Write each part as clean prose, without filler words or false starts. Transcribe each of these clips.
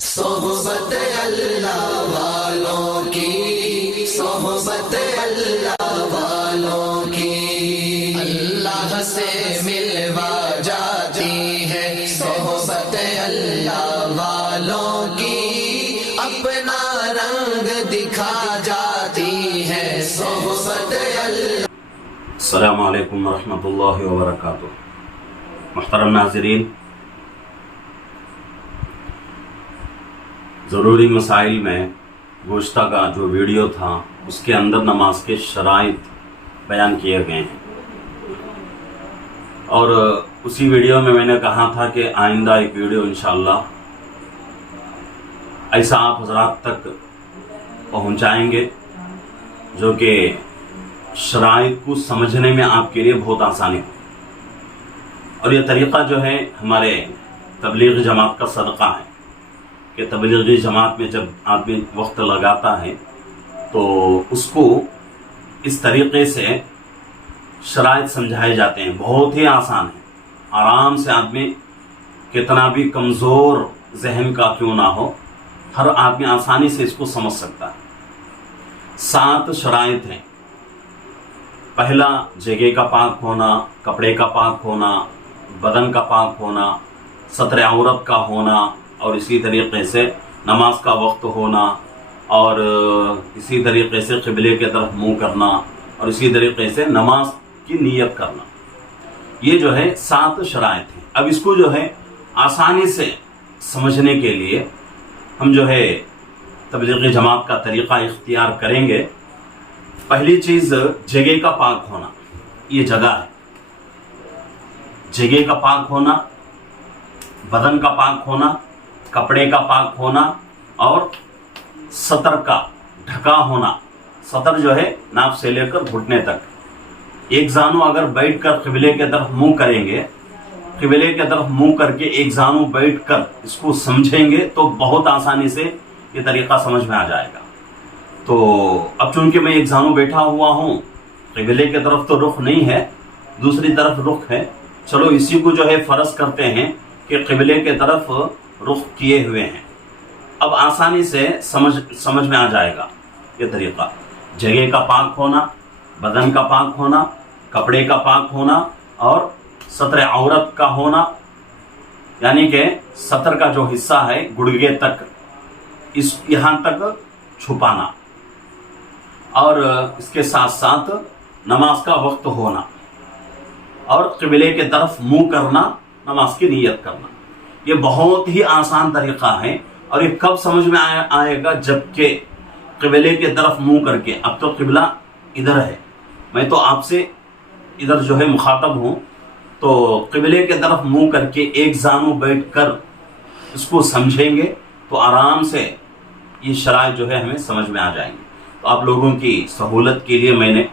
صحبت اللہ والوں کی، صحبت اللہ والوں کی، اللہ سے ملوا جاتی ہے صحبت اللہ والوں کی، اپنا رنگ دکھا جاتی ہے صحبت اللہ۔ السلام علیکم ورحمۃ اللہ وبرکاتہ۔ محترم ناظرین، ضروری مسائل میں گزشتہ کا جو ویڈیو تھا اس کے اندر نماز کے شرائط بیان کیے گئے ہیں، اور اسی ویڈیو میں نے کہا تھا کہ آئندہ ایک ویڈیو انشاءاللہ ایسا آپ حضرات تک پہنچائیں گے جو کہ شرائط کو سمجھنے میں آپ کے لیے بہت آسانی ہو۔ اور یہ طریقہ جو ہے ہمارے تبلیغ جماعت کا صدقہ ہے کہ تبلیغی جماعت میں جب آدمی وقت لگاتا ہے تو اس کو اس طریقے سے شرائط سمجھائے جاتے ہیں، بہت ہی آسان ہے، آرام سے آدمی کتنا بھی کمزور ذہن کا کیوں نہ ہو، ہر آدمی آسانی سے اس کو سمجھ سکتا ہے۔ 7 شرائط ہیں۔ پہلا، جگہ کا پاک ہونا، کپڑے کا پاک ہونا، بدن کا پاک ہونا، ستر عورت کا ہونا، اور اسی طریقے سے نماز کا وقت ہونا، اور اسی طریقے سے قبلے کی طرف منہ کرنا، اور اسی طریقے سے نماز کی نیت کرنا۔ یہ جو ہے 7 شرائط ہیں۔ اب اس کو جو ہے آسانی سے سمجھنے کے لیے ہم جو ہے تبلیغی جماعت کا طریقہ اختیار کریں گے۔ پہلی چیز، جگہ کا پاک ہونا۔ یہ جگہ ہے، جگہ کا پاک ہونا، بدن کا پاک ہونا، کپڑے کا پاک ہونا، اور سطر کا ڈھکا ہونا۔ سطر جو ہے ناف سے لے کر گھٹنے تک۔ ایک زانو اگر بیٹھ کر قبلے کی طرف منہ کریں گے، قبلے کی طرف منہ کر کے ایک زانو بیٹھ کر اس کو سمجھیں گے تو بہت آسانی سے یہ طریقہ سمجھ میں آ جائے گا۔ تو اب چونکہ میں ایک زانو بیٹھا ہوا ہوں، قبلے کی طرف تو رخ نہیں ہے، دوسری طرف رخ ہے، چلو اسی کو جو ہے فرض کرتے ہیں کہ قبلے کی طرف رخ کیے ہوئے ہیں۔ اب آسانی سے سمجھ میں آ جائے گا یہ طریقہ۔ جگہ کا پاک ہونا، بدن کا پاک ہونا، کپڑے کا پاک ہونا، اور ستر عورت کا ہونا، یعنی کہ سطر کا جو حصہ ہے گڑگے تک، یہاں تک چھپانا، اور اس کے ساتھ ساتھ نماز کا وقت ہونا، اور قبلے کی طرف منہ کرنا، نماز کی نیت کرنا۔ یہ بہت ہی آسان طریقہ ہے، اور یہ کب سمجھ میں آئے گا؟ جبکہ قبلے کی طرف منہ کر کے، اب تو قبلہ ادھر ہے، میں تو آپ سے ادھر جو ہے مخاطب ہوں، تو قبلے کی طرف منہ کر کے ایک زانو بیٹھ کر اس کو سمجھیں گے تو آرام سے یہ شرائط جو ہے ہمیں سمجھ میں آ جائیں گے۔ تو آپ لوگوں کی سہولت کے لیے میں نے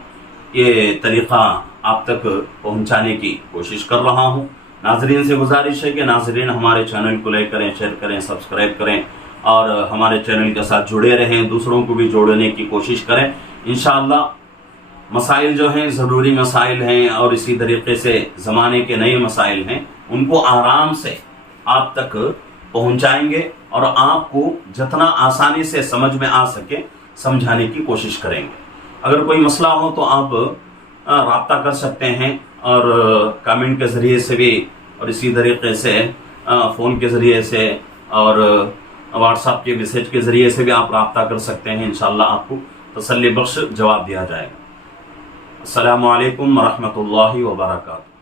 یہ طریقہ آپ تک پہنچانے کی کوشش کر رہا ہوں۔ ناظرین سے گزارش ہے کہ ناظرین ہمارے چینل کو لائک کریں، شیئر کریں، سبسکرائب کریں، اور ہمارے چینل کے ساتھ جڑے رہیں، دوسروں کو بھی جوڑنے کی کوشش کریں۔ انشاءاللہ مسائل جو ہیں ضروری مسائل ہیں، اور اسی طریقے سے زمانے کے نئے مسائل ہیں، ان کو آرام سے آپ تک پہنچائیں گے، اور آپ کو جتنا آسانی سے سمجھ میں آ سکے سمجھانے کی کوشش کریں گے۔ اگر کوئی مسئلہ ہو تو آپ رابطہ کر سکتے ہیں، اور کامنٹ کے ذریعے سے بھی، اور اسی طریقے سے فون کے ذریعے سے، اور واٹس ایپ کے میسج کے ذریعے سے بھی آپ رابطہ کر سکتے ہیں۔ انشاءاللہ آپ کو تسلی بخش جواب دیا جائے گا۔ السلام علیکم ورحمۃ اللہ وبرکاتہ۔